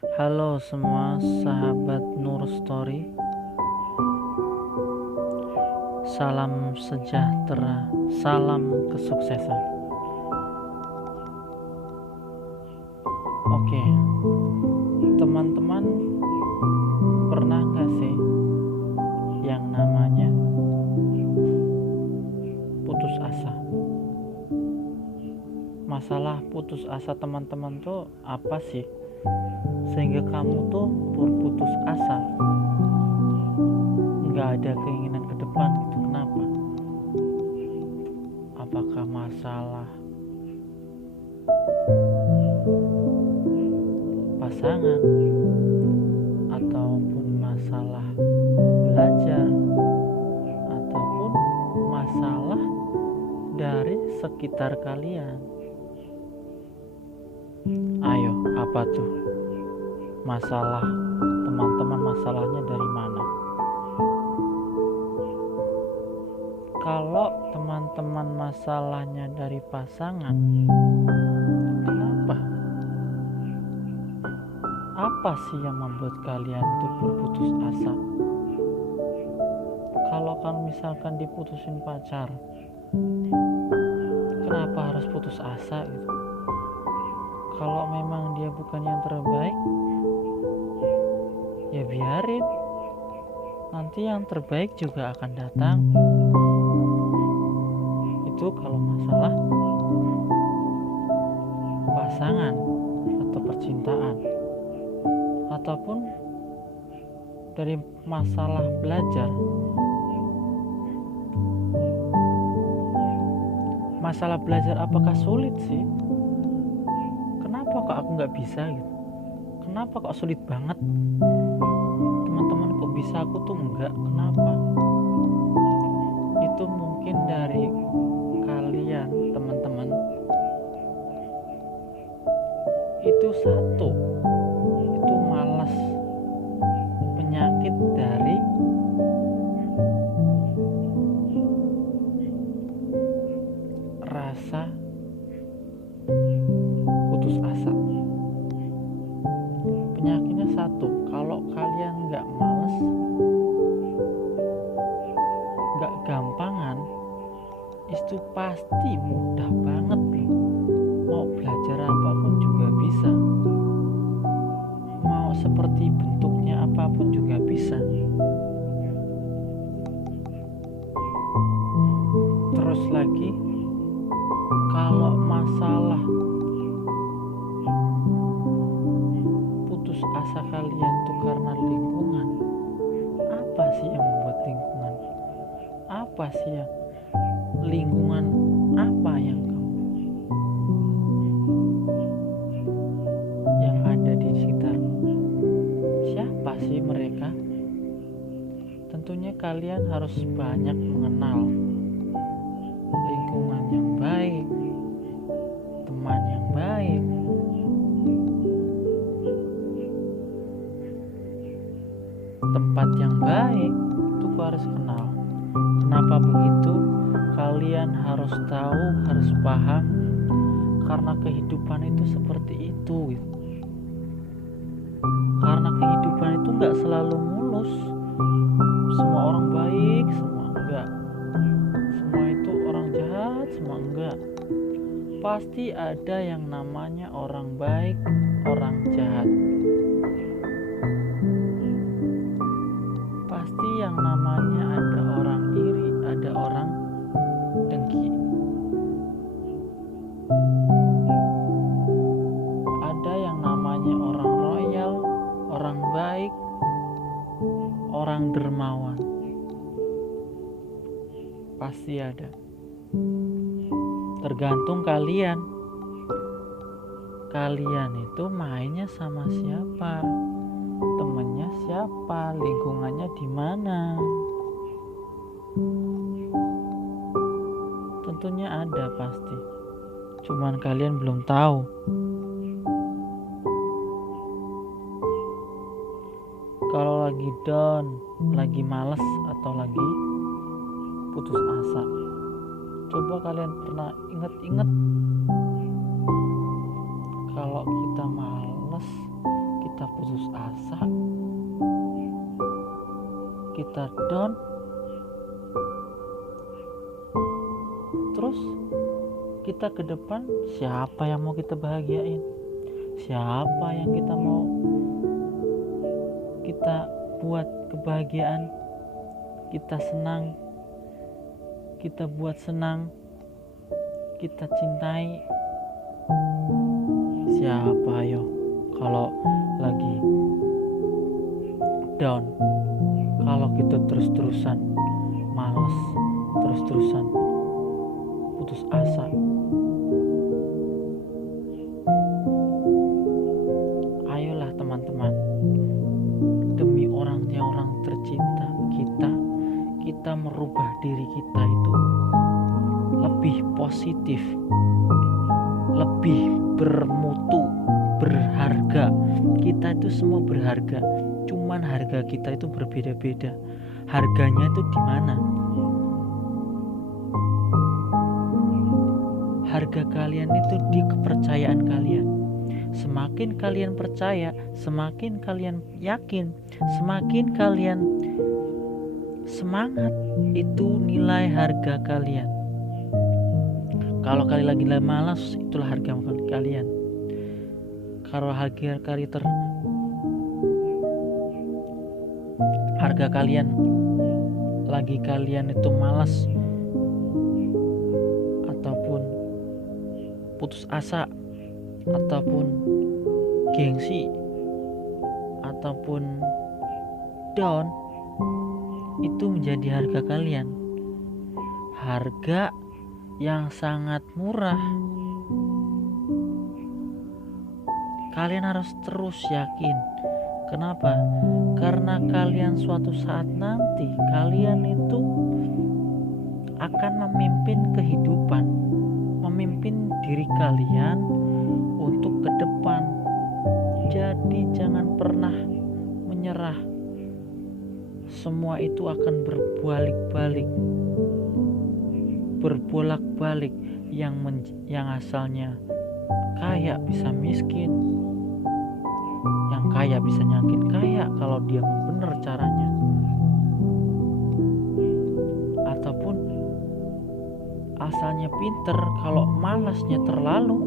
Halo semua sahabat Nur Story. Salam sejahtera, salam kesuksesan. Oke, teman-teman pernah gak sih yang namanya putus asa? Masalah putus asa teman-teman tuh apa sih? Sehingga kamu tuh berputus asa, nggak ada keinginan ke depan gitu. Kenapa? Apakah masalah pasangan ataupun masalah belajar ataupun masalah dari sekitar kalian? Ayo, apa tuh masalah teman-teman? Masalahnya dari mana? Kalau teman-teman masalahnya dari pasangan, kenapa? Apa sih yang membuat kalian tuh berputus asa? Kalau kamu misalkan diputusin pacar, kenapa harus putus asa gitu? Kalau memang dia bukan yang terbaik, ya biarin, nanti yang terbaik juga akan datang. Itu kalau masalah pasangan atau percintaan. Ataupun dari masalah belajar. Masalah belajar apakah sulit sih? Kenapa kok aku nggak bisa gitu? Kenapa kok sulit banget? Teman-teman kok bisa, aku tuh enggak. Kenapa? Itu mungkin dari kalian teman-teman itu satu, itu malas, penyakit dari rasa putus asa. Penyakitnya satu, kalau kalian nggak males, nggak gampangan, itu pasti mudah banget loh. Mau belajar apapun juga bisa, mau seperti bentuknya apapun juga bisa. Terus lagi, kalau masalah putus asa kalian tuh karena lingkungan, apa sih yang membuat lingkungan? Apa sih yang lingkungan apa yang ada di sekitarmu? Siapa sih mereka? Tentunya kalian harus banyak mengenal lingkungan yang baik, teman yang baik, tempat yang baik. Itu harus kenal. Kenapa begitu? Kalian harus tahu, harus paham, karena kehidupan itu seperti itu gitu. Karena kehidupan itu gak selalu mulus, semua orang baik, semua enggak. Semua itu orang jahat, semua enggak. Pasti ada yang namanya orang baik, orang jahat. Pasti yang namanya ada orang iri, ada orang dengki. Ada yang namanya orang royal, orang baik, orang dermawan. Pasti ada. Tergantung kalian. Kalian itu mainnya sama siapa? Temennya siapa? Lingkungannya di mana? Tentunya ada pasti. Cuman kalian belum tahu. Kalau lagi down, lagi malas atau lagi putus asa, coba kalian pernah inget-inget kalau kita malas, kita putus asa, kita down, terus kita ke depan, siapa yang mau kita bahagiain? Siapa yang kita mau kita buat kebahagiaan? Kita senang, kita buat senang, kita cintai. Siapa ayo kalau lagi down, kalau kita terus-terusan malas, terus-terusan putus asa? Ayolah teman-teman, demi orang tercinta kita merubah diri kita itu lebih positif, lebih bermutu, berharga. Kita itu semua berharga, cuman harga kita itu berbeda-beda. Harganya itu di mana? Harga kalian itu di kepercayaan kalian. Semakin kalian percaya, semakin kalian yakin, semakin kalian semangat, itu nilai harga kalian. Kalau kalian lagi malas, itulah harga kalian. Kalau harga kalian lagi kalian itu malas ataupun putus asa ataupun gengsi ataupun down, itu menjadi harga kalian. Harga yang sangat murah. Kalian harus terus yakin. Kenapa? Karena kalian suatu saat nanti kalian itu akan memimpin kehidupan, memimpin diri kalian untuk ke depan. Jadi jangan pernah menyerah. Semua itu akan berbolak-balik. Yang asalnya kaya bisa miskin, yang kaya bisa nyakin kaya kalau dia mau bener caranya. Ataupun asalnya pinter, kalau malasnya terlalu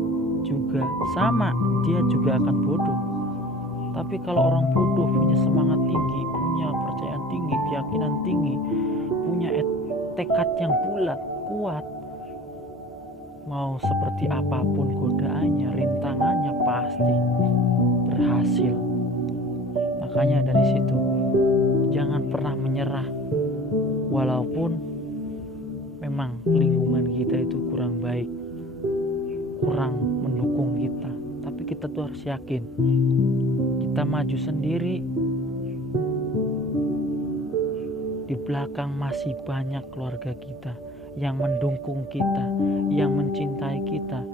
juga sama, dia juga akan bodoh. Tapi kalau orang bodoh punya semangat tinggi, punya percayaan tinggi, keyakinan tinggi, punya tekad yang bulat, kuat, mau seperti apapun godaannya, rintangannya, pasti berhasil. Makanya dari situ jangan pernah menyerah. Walaupun memang lingkungan kita itu kurang baik, kurang mendukung kita, tapi kita tuh harus yakin kita maju sendiri. Di belakang masih banyak keluarga kita yang mendukung kita, yang mencintai kita.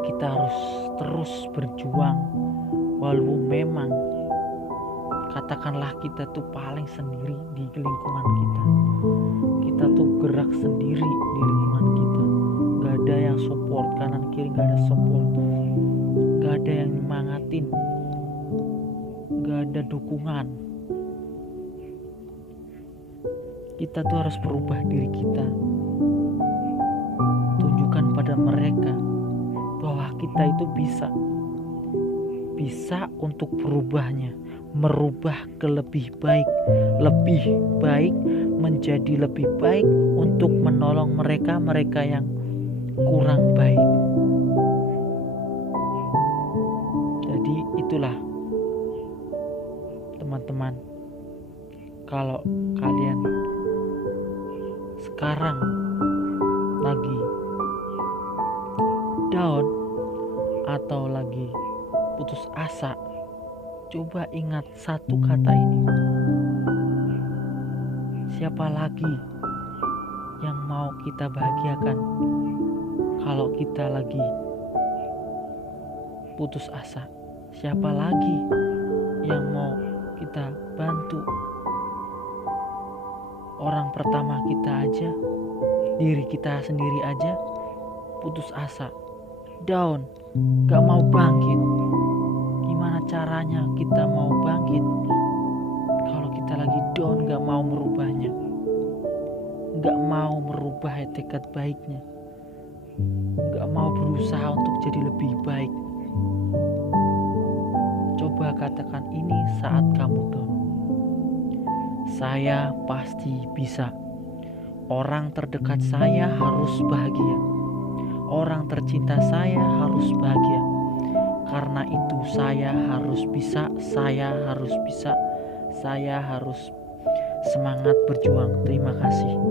Kita harus terus berjuang, walaupun memang katakanlah kita tuh paling sendiri di lingkungan kita. Kita tuh gerak sendiri di lingkungan kita. Gak ada yang support, kanan kiri gak ada support, gak ada yang nyemangatin, gak ada dukungan. Kita tuh harus berubah diri kita, tunjukkan pada mereka bahwa kita itu bisa untuk berubahnya, merubah ke lebih baik menjadi lebih baik untuk menolong mereka yang kurang baik. Jadi itulah teman-teman, kalau kalian sekarang lagi down atau lagi putus asa, coba ingat satu kata ini. Siapa lagi yang mau kita bahagiakan kalau kita lagi putus asa? Siapa lagi yang mau kita bantu? Orang pertama kita aja, diri kita sendiri aja putus asa, down, gak mau bangkit. caranya kita mau bangkit kalau kita lagi down, gak mau merubahnya, gak mau merubah etikat baiknya, gak mau berusaha untuk jadi lebih baik? Coba katakan ini saat kamu down. Saya pasti bisa. Orang terdekat saya harus bahagia. Orang tercinta saya harus bahagia. Karena itu saya harus bisa, saya harus bisa, saya harus semangat berjuang. Terima kasih.